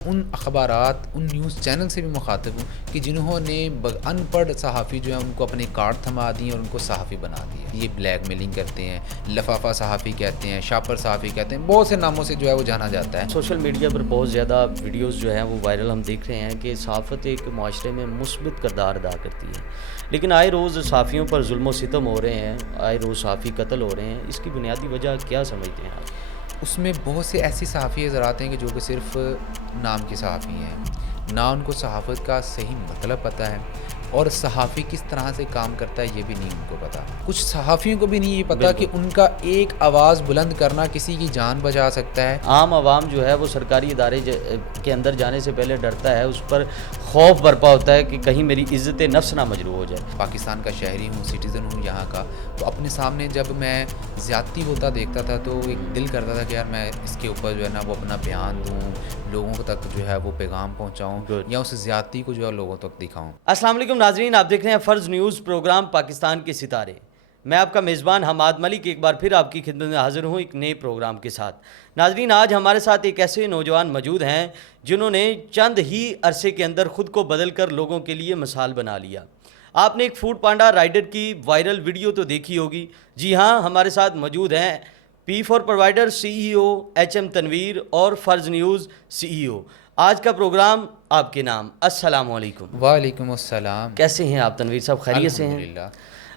ان اخبارات ان news channel سے بھی مخاطب ہوں کہ جنہوں نے ان پڑھ صحافی جو ہیں ان کو اپنے کارڈ تھما دیے اور ان کو صحافی بنا دیا. یہ بلیک میلنگ کرتے ہیں, لفافہ صحافی کہتے ہیں, شاپر صحافی کہتے ہیں, بہت سے ناموں سے جو ہے وہ جانا جاتا ہے. سوشل میڈیا پر بہت زیادہ ویڈیوز جو ہیں وہ وائرل ہم دیکھ رہے ہیں کہ صحافت ایک معاشرے میں مثبت کردار ادا کرتی ہے, لیکن آئے روز صحافیوں پر ظلم و ستم ہو رہے ہیں, آئے روز صحافی قتل ہو رہے ہیں. اس کی بنیادی وجہ کیا سمجھتے ہیں آپ؟ اس میں بہت سے ایسی صحافی نظر آتے ہیں کہ جو کہ صرف نام کے صحافی ہیں, نہ ان کو صحافت کا صحیح مطلب پتہ ہے اور صحافی کس طرح سے کام کرتا ہے یہ بھی نہیں ان کو پتہ. کچھ صحافیوں کو بھی نہیں یہ پتہ کہ ان کا ایک آواز بلند کرنا کسی کی جان بچا سکتا ہے. عام عوام جو ہے وہ سرکاری ادارے کے اندر جانے سے پہلے ڈرتا ہے, اس پر خوف برپا ہوتا ہے کہ کہیں میری عزت نفس نہ مجروح ہو جائے. پاکستان کا شہری ہوں, سٹیزن ہوں یہاں کا, تو اپنے سامنے جب میں زیادتی ہوتا دیکھتا تھا تو ایک دل کرتا تھا کہ یار میں اس کے اوپر جو ہے نا وہ اپنا بیان دوں, لوگوں تک جو ہے وہ پیغام پہنچاؤں یا اس زیادتی کو جو ہے لوگوں تک دکھاؤں. السلام علیکم ناظرین, آپ دیکھ رہے ہیں فرض نیوز پروگرام پاکستان کے ستارے. میں آپ کا میزبان حماد ملک ایک بار پھر آپ کی خدمت میں حاضر ہوں ایک نئے پروگرام کے ساتھ. ناظرین, آج ہمارے ساتھ ایک ایسے نوجوان موجود ہیں جنہوں نے چند ہی عرصے کے اندر خود کو بدل کر لوگوں کے لیے مثال بنا لیا. آپ نے ایک فوڈ پانڈا رائڈر کی وائرل ویڈیو تو دیکھی ہوگی. جی ہاں, ہمارے ساتھ موجود ہیں پی فور پرووائڈر سی ای او ایچ ایم تنویر اور فرض نیوز سی ای او. آج کا پروگرام آپ کے نام. السلام علیکم. وعلیکم السلام. کیسے ہیں آپ تنویر صاحب, خیریت سے ہیں؟ الحمدللہ.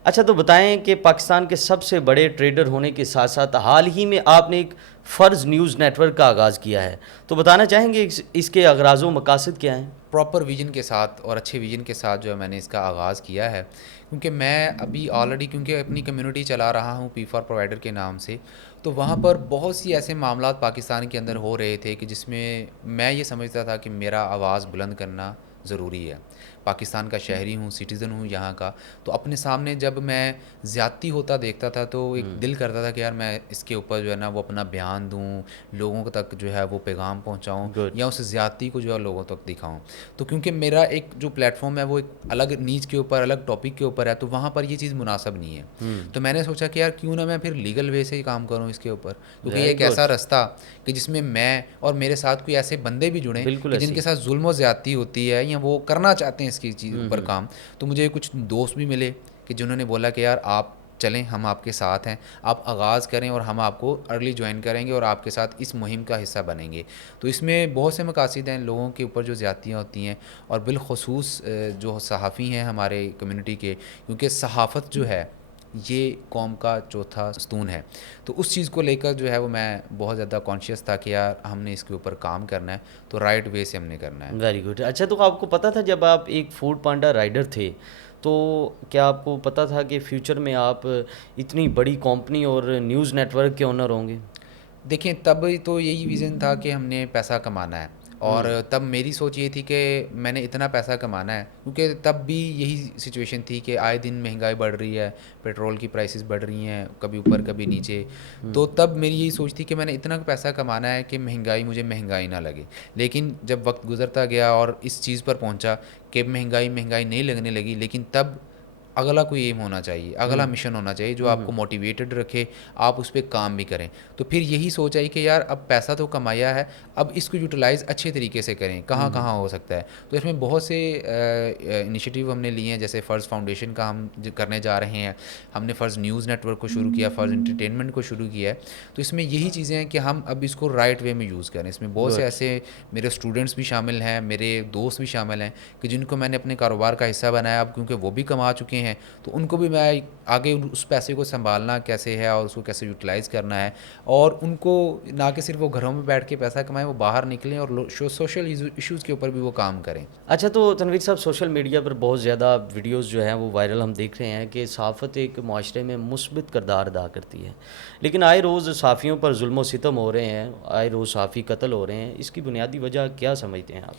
اچھا, تو بتائیں کہ پاکستان کے سب سے بڑے ٹریڈر ہونے کے ساتھ ساتھ حال ہی میں آپ نے ایک فرض نیوز نیٹ ورک کا آغاز کیا ہے, تو بتانا چاہیں گے اس کے اغراض و مقاصد کیا ہیں؟ پراپر ویژن کے ساتھ اور اچھے ویژن کے ساتھ جو ہے میں نے اس کا آغاز کیا ہے, کیونکہ میں ابھی آلریڈی کیونکہ اپنی کمیونٹی چلا رہا ہوں پی فار پرووائڈر کے نام سے, تو وہاں پر بہت سی ایسے معاملات پاکستان کے اندر ہو رہے تھے کہ جس میں یہ سمجھتا تھا کہ میرا آواز بلند کرنا ضروری ہے. پاکستان کا شہری ہوں, سٹیزن ہوں یہاں کا, تو اپنے سامنے جب میں زیادتی ہوتا دیکھتا تھا تو ایک دل کرتا تھا کہ یار میں اس کے اوپر جو ہے نا وہ اپنا بیان دوں, لوگوں تک جو ہے وہ پیغام پہنچاؤں یا اس زیادتی کو جو ہے لوگوں تک دکھاؤں. تو کیونکہ میرا ایک جو پلیٹ فارم ہے وہ ایک الگ نیچ کے اوپر, الگ ٹاپک کے اوپر ہے, تو وہاں پر یہ چیز مناسب نہیں ہے. تو میں نے سوچا کہ یار کیوں نہ میں پھر لیگل وے سے ہی کام کروں اس کے اوپر, کیونکہ یہ ایک ایسا رستہ کہ جس میں اور میرے ساتھ کوئی ایسے بندے بھی جڑیں کہ جن کے ساتھ ظلم و زیادتی ہوتی ہے یا وہ کرنا چاہتے ہیں اس کی چیز پر کام. تو مجھے کچھ دوست بھی ملے کہ جنہوں نے بولا کہ یار آپ چلیں, ہم آپ کے ساتھ ہیں, آپ آغاز کریں اور ہم آپ کو ارلی جوائن کریں گے اور آپ کے ساتھ اس مہم کا حصہ بنیں گے. تو اس میں بہت سے مقاصد ہیں, لوگوں کے اوپر جو زیادتیاں ہوتی ہیں اور بالخصوص جو صحافی ہیں ہمارے کمیونٹی کے, کیونکہ صحافت جو ہے یہ قوم کا چوتھا ستون ہے, تو اس چیز کو لے کر جو ہے وہ میں بہت زیادہ کانشیس تھا کہ یار ہم نے اس کے اوپر کام کرنا ہے, تو رائٹ وے سے ہم نے کرنا ہے. Very good. اچھا, تو آپ کو پتہ تھا جب آپ ایک فوڈ پانڈا رائڈر تھے تو کیا آپ کو پتہ تھا کہ فیوچر میں آپ اتنی بڑی کمپنی اور نیوز نیٹ ورک کے اونر ہوں گے؟ دیکھیں, تب تو یہی ویژن تھا کہ ہم نے پیسہ کمانا ہے, اور تب میری سوچ یہ تھی کہ میں نے اتنا پیسہ کمانا ہے, کیونکہ تب بھی یہی سچویشن تھی کہ آئے دن مہنگائی بڑھ رہی ہے, پیٹرول کی پرائسز بڑھ رہی ہیں, کبھی اوپر کبھی نیچے. تو تب میری یہی سوچ تھی کہ میں نے اتنا پیسہ کمانا ہے کہ مجھے مہنگائی نہ لگے. لیکن جب وقت گزرتا گیا اور اس چیز پر پہنچا کہ مہنگائی نہیں لگنے لگی, لیکن تب اگلا کوئی ایم ہونا چاہیے, اگلا مشن ہونا چاہیے جو آپ کو موٹیویٹڈ رکھے, آپ اس پہ کام بھی کریں. تو پھر یہی سوچ آئی کہ یار اب پیسہ تو کمایا ہے, اب اس کو یوٹیلائز اچھے طریقے سے کریں, کہاں ہو سکتا ہے. تو اس میں بہت سے انیشیٹیو ہم نے لیے ہیں, جیسے فرض فاؤنڈیشن کا ہم کرنے جا رہے ہیں, ہم نے فرض نیوز نیٹ ورک کو شروع کیا, فرض انٹرٹینمنٹ کو شروع کیا ہے. تو اس میں یہی چیزیں ہیں کہ ہم اب اس کو رائٹ وے میں یوز کریں. اس میں بہت سے ایسے میرے اسٹوڈنٹس بھی شامل ہیں, میرے دوست بھی شامل ہیں کہ جن کو میں نے اپنے کاروبار کا حصہ بنایا. اب کیونکہ وہ بھی کما چکے ہیں تو ان کو بھی میں آگے اس پیسے کو سنبھالنا کیسے ہے اور اس کو کیسے یوٹیلائز کرنا ہے, اور ان کو نہ کہ صرف وہ گھروں میں بیٹھ کے پیسہ کمائیں, وہ باہر نکلیں اور سوشل ایشوز کے اوپر بھی وہ کام کریں. اچھا, تو تنویر صاحب, سوشل میڈیا پر بہت زیادہ ویڈیوز جو ہیں وہ وائرل ہم دیکھ رہے ہیں کہ صحافت ایک معاشرے میں مثبت کردار ادا کرتی ہے, لیکن آئے روز صحافیوں پر ظلم و ستم ہو رہے ہیں, آئے روز صحافی قتل ہو رہے ہیں. اس کی بنیادی وجہ کیا سمجھتے ہیں آپ؟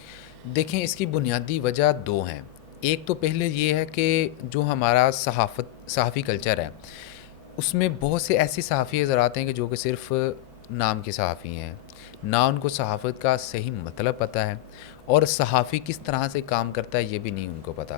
دیکھیں, اس کی بنیادی وجہ دو ہیں. ایک تو پہلے یہ ہے کہ جو ہمارا صحافی کلچر ہے اس میں بہت سے ایسے صحافی نظر آتے ہیں کہ جو کہ صرف نام کے صحافی ہیں, نہ ان کو صحافت کا صحیح مطلب پتہ ہے، اور صحافی کس طرح سے کام کرتا ہے یہ بھی نہیں ان کو پتہ.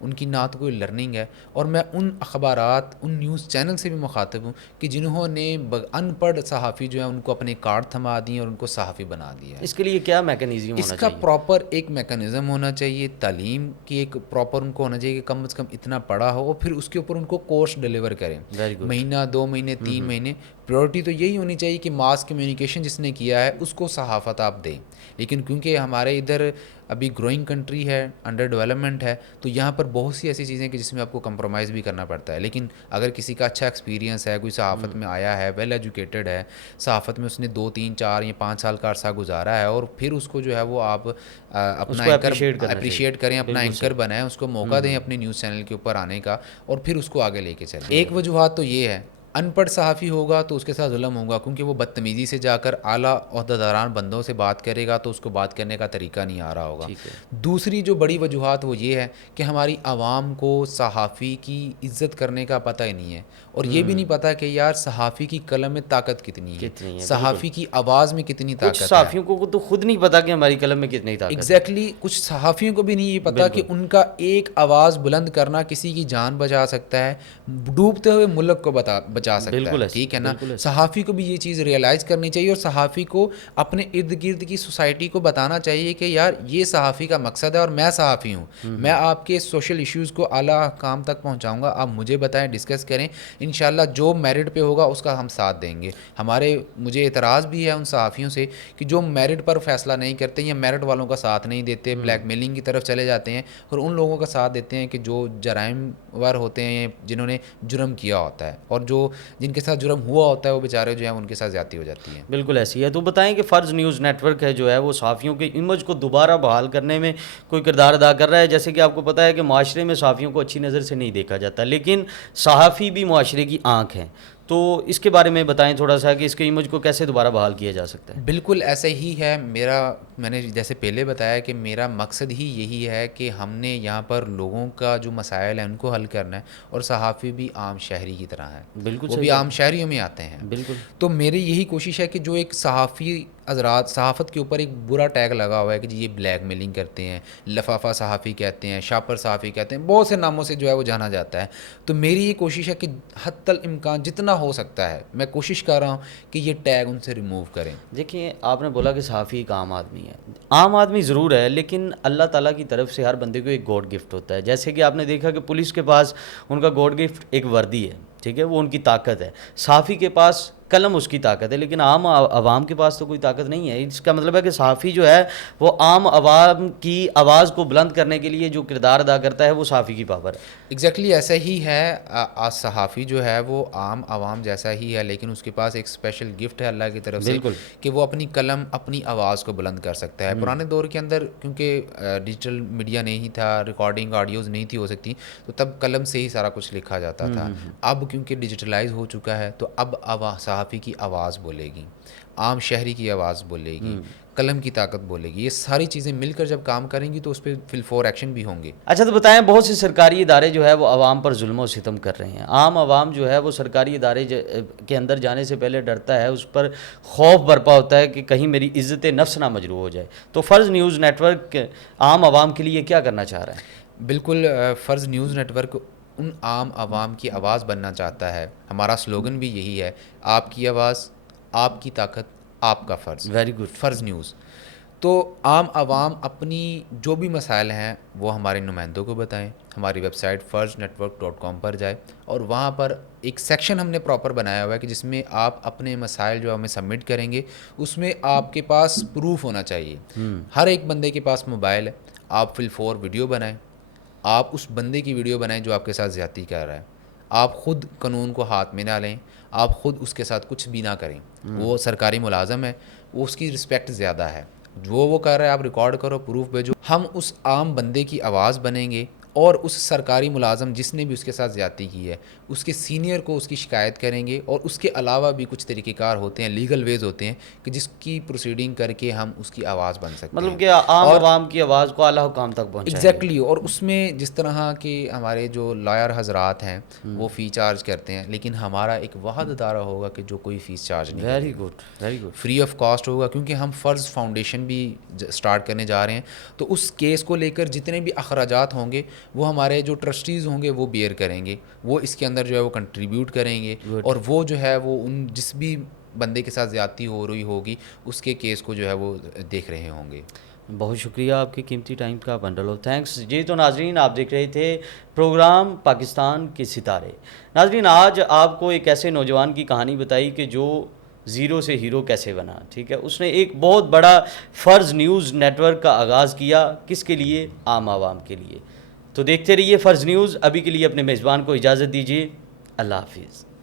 ان کی نہ تو کوئی لرننگ ہے. اور میں ان اخبارات، ان نیوز چینل سے بھی مخاطب ہوں کہ جنہوں نے ان پڑھ صحافی جو ہیں ان کو اپنے کارڈ تھما دیے اور ان کو صحافی بنا دیا ہے. اس کے لیے کیا میکینزم اس ہونا کا چاہیے؟ پراپر ایک میکانزم ہونا چاہیے، تعلیم کی ایک پراپر ان کو ہونا چاہیے کہ کم از کم اتنا پڑھا ہو، اور پھر اس کے اوپر ان کو کورس ڈیلیور کریں. Very good. مہینہ، 2 مہینے، 3 مہینے. پریورٹی تو یہی ہونی چاہیے کہ ماس کمیونیکیشن جس نے کیا ہے اس کو صحافت آپ دیں. لیکن کیونکہ ہمارے ادھر ابھی گروئنگ کنٹری ہے، انڈر ڈیولپمنٹ ہے، تو یہاں پر بہت سی ایسی چیزیں کہ جس میں آپ کو کمپرومائز بھی کرنا پڑتا ہے. لیکن اگر کسی کا اچھا ایکسپیرینس ہے، کوئی صحافت میں آیا ہے، ویل ایجوکیٹڈ ہے، صحافت میں اس نے 2 3 4 یا 5 سال کا عرصہ گزارا ہے، اور پھر اس کو جو ہے وہ آپ اپنا اینکر اپریشیٹ کریں، اپنا اینکر بنائیں، اس کو موقع دیں اپنے نیوز چینل کے اوپر آنے کا، اور پھر اس کو آگے لے کے چلیں. ایک وجوہات تو یہ ہے، ان پڑھ صحافی ہوگا تو اس کے ساتھ ظلم ہوگا، کیونکہ وہ بدتمیزی سے جا کر اعلیٰ عہدیداران بندوں سے بات کرے گا تو اس کو بات کرنے کا طریقہ نہیں آ رہا ہوگا. دوسری جو بڑی وجوہات وہ یہ ہے کہ ہماری عوام کو صحافی کی عزت کرنے کا پتہ ہی نہیں ہے، اور یہ بھی نہیں پتہ کہ یار صحافی کی قلم میں طاقت کتنی ہے، صحافی کی آواز میں کتنی طاقت ہے. کچھ صحافیوں کو تو خود نہیں پتا کہ ہماری قلم میں کتنی طاقت ہے. ایگزیکٹلی، کچھ صحافیوں کو بھی نہیں یہ پتا کہ ان کا ایک آواز بلند کرنا کسی کی جان بچا سکتا ہے، ڈوبتے ہوئے ملک کو بچا سکتا ہے. ٹھیک ہے نا. صحافی کو بھی یہ چیز ریئلائز کرنی چاہیے، اور صحافی کو اپنے ارد گرد کی سوسائٹی کو بتانا چاہیے کہ یار یہ صحافی کا مقصد ہے، اور میں صحافی ہوں، میں آپ کے سوشل ایشوز کو اعلیٰ حکام تک پہنچاؤں گا، آپ مجھے بتائیں، ڈسکس کریں، انشاءاللہ جو میرٹ پہ ہوگا اس کا ہم ساتھ دیں گے. مجھے اعتراض بھی ہے ان صحافیوں سے کہ جو میرٹ پر فیصلہ نہیں کرتے یا میرٹ والوں کا ساتھ نہیں دیتے، بلیک میلنگ کی طرف چلے جاتے ہیں، اور ان لوگوں کا ساتھ دیتے ہیں کہ جو جرائم ور ہوتے ہیں، جنہوں نے جرم کیا ہوتا ہے، اور جن کے ساتھ جرم ہوا ہوتا ہے وہ بیچارے جو ہیں ان کے ساتھ زیادتی ہو جاتی ہے. بالکل ایسی ہے. تو بتائیں کہ فرض نیوز نیٹ ورک ہے جو ہے وہ صحافیوں کے امیج کو دوبارہ بحال کرنے میں کوئی کردار ادا کر رہا ہے. جیسے کہ آپ کو پتہ ہے کہ معاشرے میں صحافیوں کو اچھی نظر سے نہیں دیکھا جاتا، لیکن صحافی بھی معاشرے کی آنکھ ہیں. تو اس کے بارے میں بتائیں تھوڑا سا کہ اس کے امیج کو کیسے دوبارہ بحال کیا جا سکتا ہے. بالکل ایسے ہی ہے. میں نے جیسے پہلے بتایا کہ میرا مقصد ہی یہی ہے کہ ہم نے یہاں پر لوگوں کا جو مسائل ہیں ان کو حل کرنا ہے، اور صحافی بھی عام شہری کی طرح ہے، بالکل وہ بھی عام شہریوں میں آتے ہیں. بالکل. تو میری یہی کوشش ہے کہ جو ایک صحافی حضرات، صحافت کے اوپر ایک برا ٹیگ لگا ہوا ہے کہ جی یہ بلیک میلنگ کرتے ہیں، لفافہ صحافی کہتے ہیں، شاپر صحافی کہتے ہیں، بہت سے ناموں سے جو ہے وہ جانا جاتا ہے. تو میری یہ کوشش ہے کہ حتی الامکان جتنا ہو سکتا ہے میں کوشش کر رہا ہوں کہ یہ ٹیگ ان سے ریموو کریں. دیکھیں، آپ نے بولا کہ صحافی ایک عام آدمی ہے. عام آدمی ضرور ہے، لیکن اللہ تعالیٰ کی طرف سے ہر بندے کو ایک گاڈ گفٹ ہوتا ہے. جیسے کہ آپ نے دیکھا کہ پولیس کے پاس ان کا گاڈ گفٹ ایک وردی ہے، ٹھیک ہے، وہ ان کی طاقت ہے. صحافی کے پاس قلم اس کی طاقت ہے، لیکن عام عوام کے پاس تو کوئی طاقت نہیں ہے. اس کا مطلب ہے کہ صحافی جو ہے وہ عام عوام کی آواز کو بلند کرنے کے لیے جو کردار ادا کرتا ہے وہ صحافی کی پاور ہے. ایگزیکٹلی ایسا ہی ہے. صحافی جو ہے وہ عام عوام جیسا ہی ہے، لیکن اس کے پاس ایک اسپیشل گفٹ ہے اللہ کی طرف سے کہ وہ اپنی قلم، اپنی آواز کو بلند کر سکتا ہے. پرانے دور کے اندر کیونکہ ڈیجیٹل میڈیا نہیں تھا، ریکارڈنگ آڈیوز نہیں تھی ہو سکتی، تو تب قلم سے ہی سارا کچھ لکھا جاتا تھا. اب کیونکہ ڈیجیٹلائز ہو چکا ہے تو اب صحافی کی آواز بولے گی، عام شہری کی آواز بولے گی، قلم کی طاقت بولے گی. یہ ساری چیزیں مل کر جب کام کریں گی تو اس پہ فل فور ایکشن بھی ہوں گے. اچھا، تو بتائیں، بہت سے سرکاری ادارے جو ہے وہ عوام پر ظلم و ستم کر رہے ہیں. عام عوام جو ہے وہ سرکاری ادارے کے اندر جانے سے پہلے ڈرتا ہے، اس پر خوف برپا ہوتا ہے کہ کہیں میری عزت نفس نہ مجروح ہو جائے. تو فرض نیوز نیٹ ورک عام عوام کے لیے کیا کرنا چاہ رہا ہے؟ بالکل، فرض نیوز نیٹ ورک ان عام عوام کی آواز بننا چاہتا ہے. ہمارا سلوگن بھی یہی ہے، آپ کی آواز، آپ کی طاقت، آپ کا فرض. Very good. فرض نیوز. تو عام عوام اپنی جو بھی مسائل ہیں وہ ہمارے نمائندوں کو بتائیں. ہماری ویب سائٹ FarzNetwork.com پر جائے، اور وہاں پر ایک سیکشن ہم نے پراپر بنایا ہوا ہے کہ جس میں آپ اپنے مسائل جو ہمیں سبمٹ کریں گے، اس میں آپ کے پاس پروف ہونا چاہیے. ہر ایک بندے کے پاس موبائل ہے، آپ فل فور ویڈیو بنائیں، آپ اس بندے کی ویڈیو بنائیں جو آپ کے ساتھ زیادتی کر رہا ہے. آپ خود قانون کو ہاتھ میں نہ لیں، آپ خود اس کے ساتھ کچھ بھی نہ کریں. وہ سرکاری ملازم ہے، وہ اس کی رسپیکٹ زیادہ ہے. جو وہ کر رہا ہے آپ ریکارڈ کرو، پروف بھیجو. ہم اس عام بندے کی آواز بنیں گے، اور اس سرکاری ملازم جس نے بھی اس کے ساتھ زیادتی کی ہے اس کے سینئر کو اس کی شکایت کریں گے، اور اس کے علاوہ بھی کچھ طریقہ کار ہوتے ہیں، لیگل ویز ہوتے ہیں کہ جس کی پروسیڈنگ کر کے ہم اس کی آواز بن سکتے ہیں. مطلب کہ عام عوام کی آواز کو اعلیٰ حکام تک پہنچائیں گے. ایگزیکٹلی. اور اس میں جس طرح کہ ہمارے جو لائر حضرات ہیں وہ فی چارج کرتے ہیں، لیکن ہمارا ایک واحد ادارہ ہوگا کہ جو کوئی فیس چارج نہیں very good very good. Free of cost ہوگا، کیونکہ ہم فرض فاؤنڈیشن بھی سٹارٹ کرنے جا رہے ہیں. تو اس کیس کو لے کر جتنے بھی اخراجات ہوں گے وہ ہمارے جو ٹرسٹیز ہوں گے وہ بیئر کریں گے، وہ اس کے اندر جو ہے وہ کنٹریبیوٹ کریں گے، اور وہ جو ہے وہ ان جس بھی بندے کے ساتھ زیادتی ہو رہی ہوگی اس کے کیس کو جو ہے وہ دیکھ رہے ہوں گے. بہت شکریہ آپ کی قیمتی ٹائم کا، بنڈل آف تھینکس. جی تو ناظرین، آپ دیکھ رہے تھے پروگرام پاکستان کے ستارے. ناظرین، آج آپ کو ایک ایسے نوجوان کی کہانی بتائی کہ جو زیرو سے ہیرو کیسے بنا. ٹھیک ہے، اس نے ایک بہت بڑا فرض نیوز نیٹ ورک کا آغاز کیا. کس کے لیے؟ عام عوام کے لیے. تو دیکھتے رہیے فرض نیوز. ابھی کے لیے اپنے میزبان کو اجازت دیجیے. اللہ حافظ.